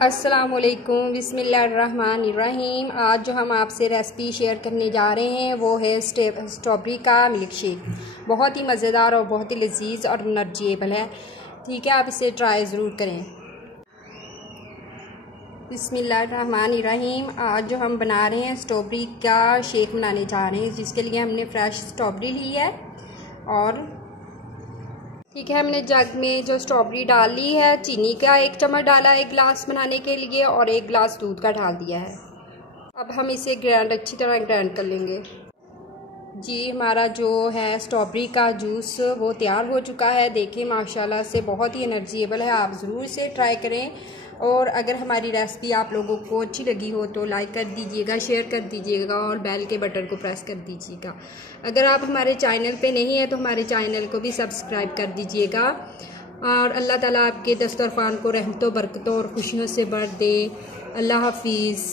अस्सलामुअलैकुम बिस्मिल्लाहिर्रहमानिर्रहीम। आज जो हम आपसे रेसिपी शेयर करने जा रहे हैं वो है स्ट्रॉबेरी का मिल्क शेक। बहुत ही मज़ेदार और बहुत ही लजीज और एनर्जेबल है। ठीक है, आप इसे ट्राई ज़रूर करें। बिस्मिल्लाहिर्रहमानिर्रहीम। आज जो हम बना रहे हैं स्ट्रॉबेरी का शेक बनाने जा रहे हैं, जिसके लिए हमने फ्रेश स्ट्रॉबेरी ली है और ठीक है, हमने जग में जो स्ट्रॉबेरी डाल ली है, चीनी का 1 चम्मच डाला है 1 गिलास बनाने के लिए और 1 गिलास दूध का डाल दिया है। अब हम इसे अच्छी तरह ग्राइंड कर लेंगे। जी, हमारा जो है स्ट्रॉबेरी का जूस वो तैयार हो चुका है। देखिए माशाल्लाह से बहुत ही एनर्जेबल है। आप ज़रूर इसे ट्राई करें और अगर हमारी रेसिपी आप लोगों को अच्छी लगी हो तो लाइक कर दीजिएगा, शेयर कर दीजिएगा और बेल के बटन को प्रेस कर दीजिएगा। अगर आप हमारे चैनल पे नहीं हैं तो हमारे चैनल को भी सब्सक्राइब कर दीजिएगा। और अल्लाह ताला आपके दस्तरखान को रहमतों, बरकतों और खुशियों से भर दे। अल्लाह हाफिज़।